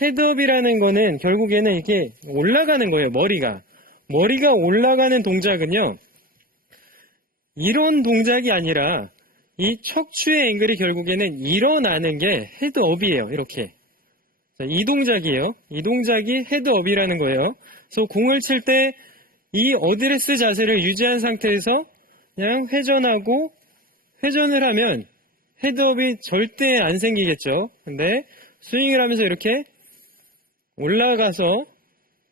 헤드업이라는 거는 결국에는 이게 올라가는 거예요. 머리가 올라가는 동작은요, 이런 동작이 아니라 이 척추의 앵글이 결국에는 일어나는 게 헤드업이에요. 이렇게. 자, 이 동작이에요. 이 동작이 헤드업이라는 거예요. 그래서 공을 칠 때 이 어드레스 자세를 유지한 상태에서 그냥 회전을 하면 헤드업이 절대 안 생기겠죠. 근데 스윙을 하면서 이렇게 올라가서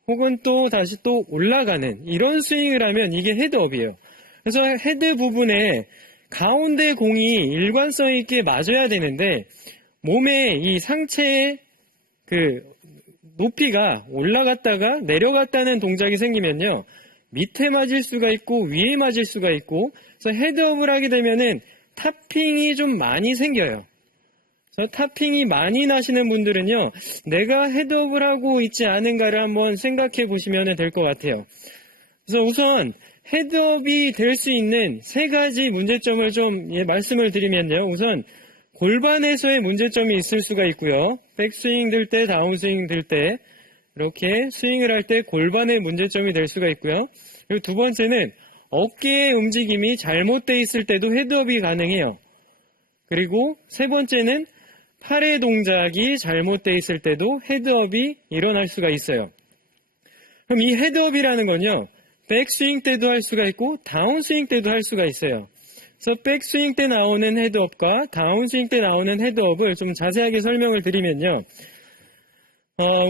혹은 또 다시 또 올라가는 이런 스윙을 하면 이게 헤드업이에요. 그래서 헤드 부분에 가운데 공이 일관성 있게 맞아야 되는데 몸의 이 상체의 그 높이가 올라갔다가 내려갔다는 동작이 생기면요, 밑에 맞을 수가 있고 위에 맞을 수가 있고, 그래서 헤드업을 하게 되면은 탑핑이 좀 많이 생겨요. 그래서 탑핑이 많이 나시는 분들은요, 내가 헤드업을 하고 있지 않은가를 한번 생각해 보시면 될 것 같아요. 그래서 우선 헤드업이 될 수 있는 세 가지 문제점을 좀 말씀을 드리면요, 우선 골반에서의 문제점이 있을 수가 있고요. 백스윙 들 때, 다운스윙 들 때 이렇게 스윙을 할 때 골반의 문제점이 될 수가 있고요. 그리고 두 번째는 어깨의 움직임이 잘못되어 있을 때도 헤드업이 가능해요. 그리고 세 번째는 팔의 동작이 잘못되어 있을 때도 헤드업이 일어날 수가 있어요. 그럼 이 헤드업이라는 건요, 백스윙 때도 할 수가 있고 다운스윙 때도 할 수가 있어요. 그래서 백스윙 때 나오는 헤드업과 다운스윙 때 나오는 헤드업을 좀 자세하게 설명을 드리면요,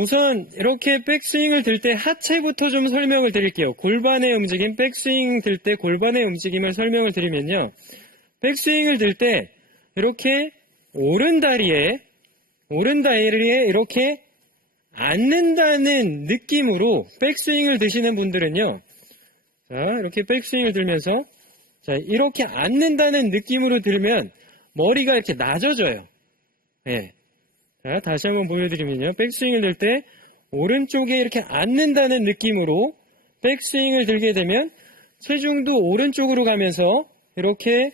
우선 이렇게 백스윙을 들 때 하체부터 좀 설명을 드릴게요. 골반의 움직임, 백스윙 들 때 골반의 움직임을 설명을 드리면요, 백스윙을 들 때 이렇게 오른 다리에 이렇게 앉는다는 느낌으로 백스윙을 드시는 분들은요, 자, 이렇게 백스윙을 들면서 자, 이렇게 앉는다는 느낌으로 들면 머리가 이렇게 낮아져요. 네. 자, 다시 한번 보여드리면요, 백스윙을 들 때 오른쪽에 이렇게 앉는다는 느낌으로 백스윙을 들게 되면 체중도 오른쪽으로 가면서 이렇게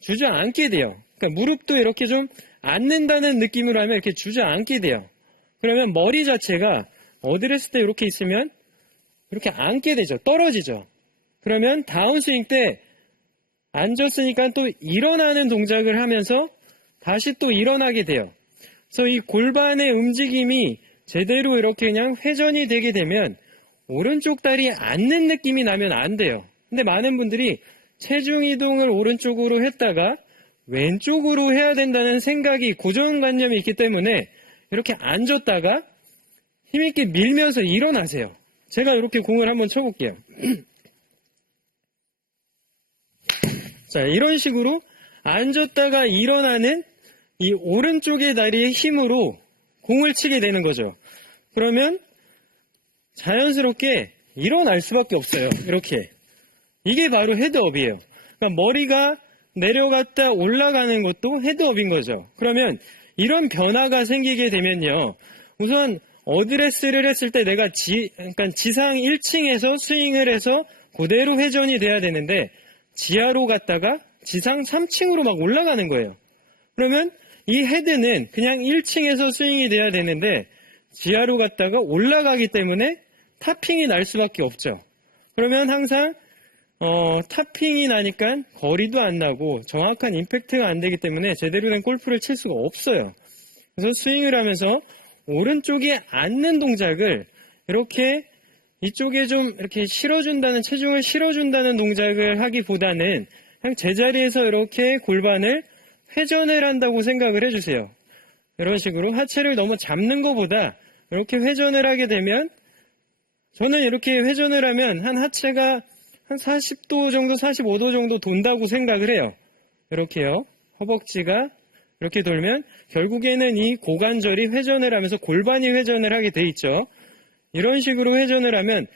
주저앉게 돼요. 그러니까 무릎도 이렇게 좀 앉는다는 느낌으로 하면 이렇게 주저앉게 돼요. 그러면 머리 자체가 어드레스 때 이렇게 있으면 이렇게 앉게 되죠. 떨어지죠. 그러면 다운스윙 때 앉았으니까 또 일어나는 동작을 하면서 다시 또 일어나게 돼요. 그래서 이 골반의 움직임이 제대로 이렇게 그냥 회전이 되게 되면 오른쪽 다리에 앉는 느낌이 나면 안 돼요. 근데 많은 분들이 체중 이동을 오른쪽으로 했다가 왼쪽으로 해야 된다는 생각이, 고정관념이 있기 때문에 이렇게 앉았다가 힘있게 밀면서 일어나세요. 제가 이렇게 공을 한번 쳐볼게요. 자, 이런 식으로 앉았다가 일어나는 이 오른쪽의 다리의 힘으로 공을 치게 되는 거죠. 그러면 자연스럽게 일어날 수밖에 없어요. 이렇게. 이게 바로 헤드업이에요. 그러니까 머리가 내려갔다 올라가는 것도 헤드업인 거죠. 그러면 이런 변화가 생기게 되면요, 우선 어드레스를 했을 때 내가 그러니까 지상 1층에서 스윙을 해서 그대로 회전이 돼야 되는데 지하로 갔다가 지상 3층으로 막 올라가는 거예요. 그러면 이 헤드는 그냥 1층에서 스윙이 돼야 되는데 지하로 갔다가 올라가기 때문에 탑핑이 날 수밖에 없죠. 그러면 항상 탑핑이 나니까 거리도 안 나고 정확한 임팩트가 안 되기 때문에 제대로 된 골프를 칠 수가 없어요. 그래서 스윙을 하면서 오른쪽에 앉는 동작을 이렇게 이쪽에 좀 이렇게 실어준다는, 체중을 실어준다는 동작을 하기보다는 그냥 제자리에서 이렇게 골반을 회전을 한다고 생각을 해주세요. 이런 식으로 하체를 너무 잡는 것보다 이렇게 회전을 하게 되면, 저는 이렇게 회전을 하면 한 하체가 한 40도 정도, 45도 정도 돈다고 생각을 해요. 이렇게요. 허벅지가 이렇게 돌면 결국에는 이 고관절이 회전을 하면서 골반이 회전을 하게 돼 있죠. 이런 식으로 회전을 하면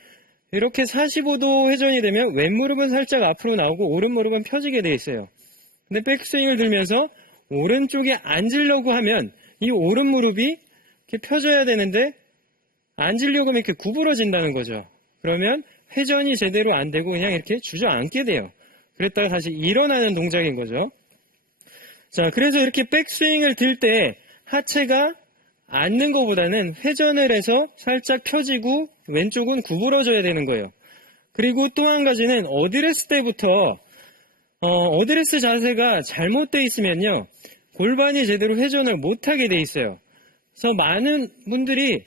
이렇게 45도 회전이 되면 왼무릎은 살짝 앞으로 나오고 오른무릎은 펴지게 돼 있어요. 근데 백스윙을 들면서 오른쪽에 앉으려고 하면 이 오른무릎이 이렇게 펴져야 되는데 앉으려고 하면 이렇게 구부러진다는 거죠. 그러면 회전이 제대로 안 되고 그냥 이렇게 주저앉게 돼요. 그랬다가 다시 일어나는 동작인 거죠. 자, 그래서 이렇게 백스윙을 들 때 하체가 앉는 것보다는 회전을 해서 살짝 펴지고 왼쪽은 구부러져야 되는 거예요. 그리고 또 한 가지는 어드레스 때부터 어드레스 자세가 잘못되어 있으면요. 골반이 제대로 회전을 못하게 돼 있어요. 그래서 많은 분들이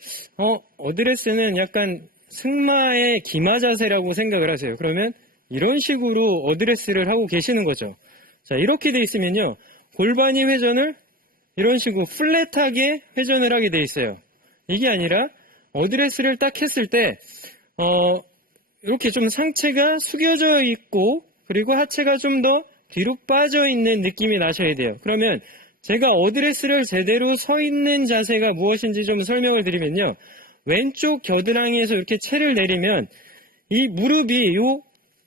어드레스는 약간 승마의 기마 자세라고 생각을 하세요. 그러면 이런 식으로 어드레스를 하고 계시는 거죠. 자, 이렇게 돼 있으면요. 골반이 회전을 이런 식으로 플랫하게 회전을 하게 돼 있어요. 이게 아니라 어드레스를 딱 했을 때 이렇게 좀 상체가 숙여져 있고 그리고 하체가 좀 더 뒤로 빠져 있는 느낌이 나셔야 돼요. 그러면 제가 어드레스를 제대로 서 있는 자세가 무엇인지 좀 설명을 드리면요. 왼쪽 겨드랑이에서 이렇게 채를 내리면 이 무릎이 요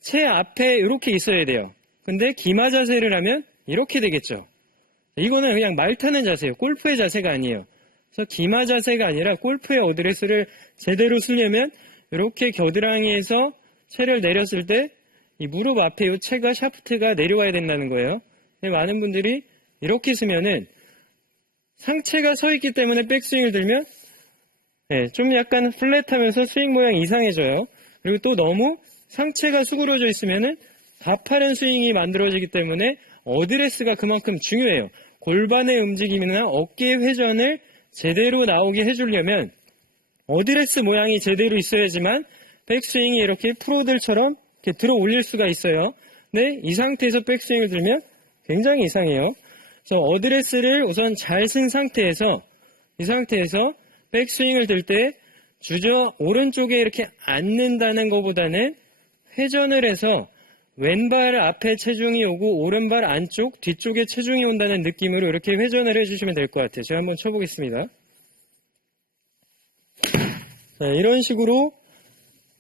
채 앞에 이렇게 있어야 돼요. 근데 기마 자세를 하면 이렇게 되겠죠. 이거는 그냥 말 타는 자세예요. 골프의 자세가 아니에요. 그래서 기마 자세가 아니라 골프의 어드레스를 제대로 쓰려면 이렇게 겨드랑이에서 채를 내렸을 때 이 무릎 앞에 이 채가 샤프트가 내려와야 된다는 거예요. 많은 분들이 이렇게 쓰면은 상체가 서 있기 때문에 백스윙을 들면 좀 약간 플랫하면서 스윙 모양이 이상해져요. 그리고 또 너무 상체가 수그러져 있으면은 가파른 스윙이 만들어지기 때문에 어드레스가 그만큼 중요해요. 골반의 움직임이나 어깨의 회전을 제대로 나오게 해주려면 어드레스 모양이 제대로 있어야지만 백스윙이 이렇게 프로들처럼 이렇게 들어 올릴 수가 있어요. 근데 이 상태에서 백스윙을 들면 굉장히 이상해요. 그래서 어드레스를 우선 잘 쓴 상태에서 이 상태에서 백스윙을 들 때 주저 오른쪽에 이렇게 앉는다는 것보다는 회전을 해서 왼발 앞에 체중이 오고 오른발 안쪽 뒤쪽에 체중이 온다는 느낌으로 이렇게 회전을 해주시면 될 것 같아요. 제가 한번 쳐보겠습니다. 자, 이런 식으로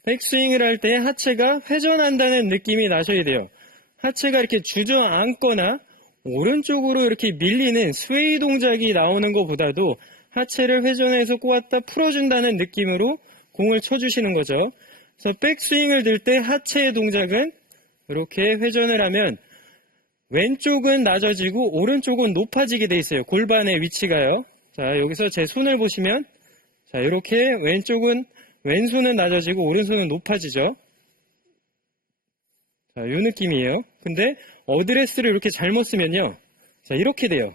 백스윙을 할 때 하체가 회전한다는 느낌이 나셔야 돼요. 하체가 이렇게 주저앉거나 오른쪽으로 이렇게 밀리는 스웨이 동작이 나오는 것보다도 하체를 회전해서 꼬았다 풀어준다는 느낌으로 공을 쳐주시는 거죠. 그래서 백스윙을 들 때 하체의 동작은 이렇게 회전을 하면 왼쪽은 낮아지고 오른쪽은 높아지게 돼 있어요. 골반의 위치가요. 자, 여기서 제 손을 보시면 자, 이렇게 왼손은 낮아지고 오른손은 높아지죠. 자, 이 느낌이에요. 근데 어드레스를 이렇게 잘못 쓰면요. 자, 이렇게 돼요.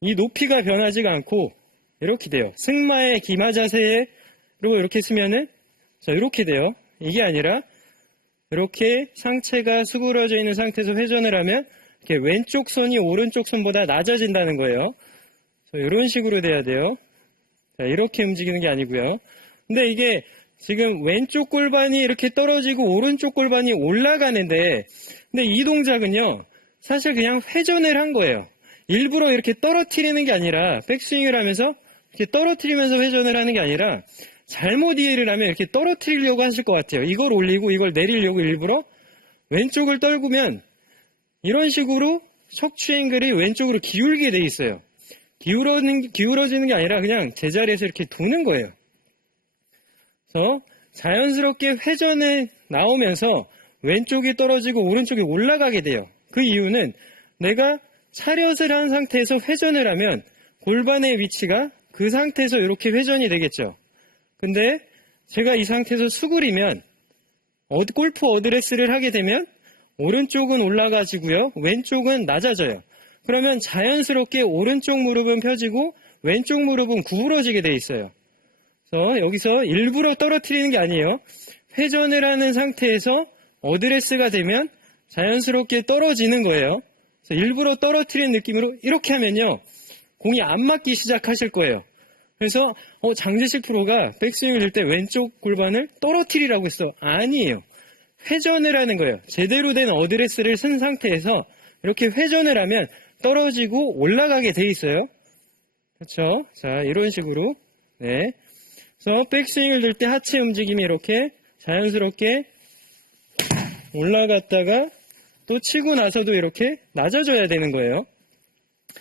이 높이가 변하지가 않고 이렇게 돼요. 승마의 기마 자세로 이렇게 쓰면은 자, 이렇게 돼요. 이게 아니라 이렇게 상체가 수그러져 있는 상태에서 회전을 하면 이렇게 왼쪽 손이 오른쪽 손보다 낮아진다는 거예요. 이런 식으로 돼야 돼요. 자, 이렇게 움직이는 게 아니고요. 근데 이게 지금 왼쪽 골반이 이렇게 떨어지고 오른쪽 골반이 올라가는데 근데 이 동작은요. 사실 그냥 회전을 한 거예요. 일부러 이렇게 떨어뜨리는 게 아니라 백스윙을 하면서 이렇게 떨어뜨리면서 회전을 하는 게 아니라 잘못 이해를 하면 이렇게 떨어뜨리려고 하실 것 같아요. 이걸 올리고 이걸 내리려고 일부러 왼쪽을 떨구면 이런 식으로 척추 앵글이 왼쪽으로 기울게 돼 있어요. 기울어지는 게 아니라 그냥 제자리에서 이렇게 도는 거예요. 그래서 자연스럽게 회전에 나오면서 왼쪽이 떨어지고 오른쪽이 올라가게 돼요. 그 이유는 내가 차렷을 한 상태에서 회전을 하면 골반의 위치가 그 상태에서 이렇게 회전이 되겠죠. 근데 제가 이 상태에서 수그리면 골프 어드레스를 하게 되면 오른쪽은 올라가지고요. 왼쪽은 낮아져요. 그러면 자연스럽게 오른쪽 무릎은 펴지고 왼쪽 무릎은 구부러지게 돼 있어요. 그래서 여기서 일부러 떨어뜨리는 게 아니에요. 회전을 하는 상태에서 어드레스가 되면 자연스럽게 떨어지는 거예요. 그래서 일부러 떨어뜨리는 느낌으로 이렇게 하면요. 공이 안 맞기 시작하실 거예요. 그래서 장재식 프로가 백스윙을 들 때 왼쪽 골반을 떨어뜨리라고 했어. 아니에요. 회전을 하는 거예요. 제대로 된 어드레스를 쓴 상태에서 이렇게 회전을 하면 떨어지고 올라가게 돼 있어요. 그렇죠? 자, 이런 식으로. 네. 그래서 백스윙을 들 때 하체 움직임이 이렇게 자연스럽게 올라갔다가 또 치고 나서도 이렇게 낮아져야 되는 거예요.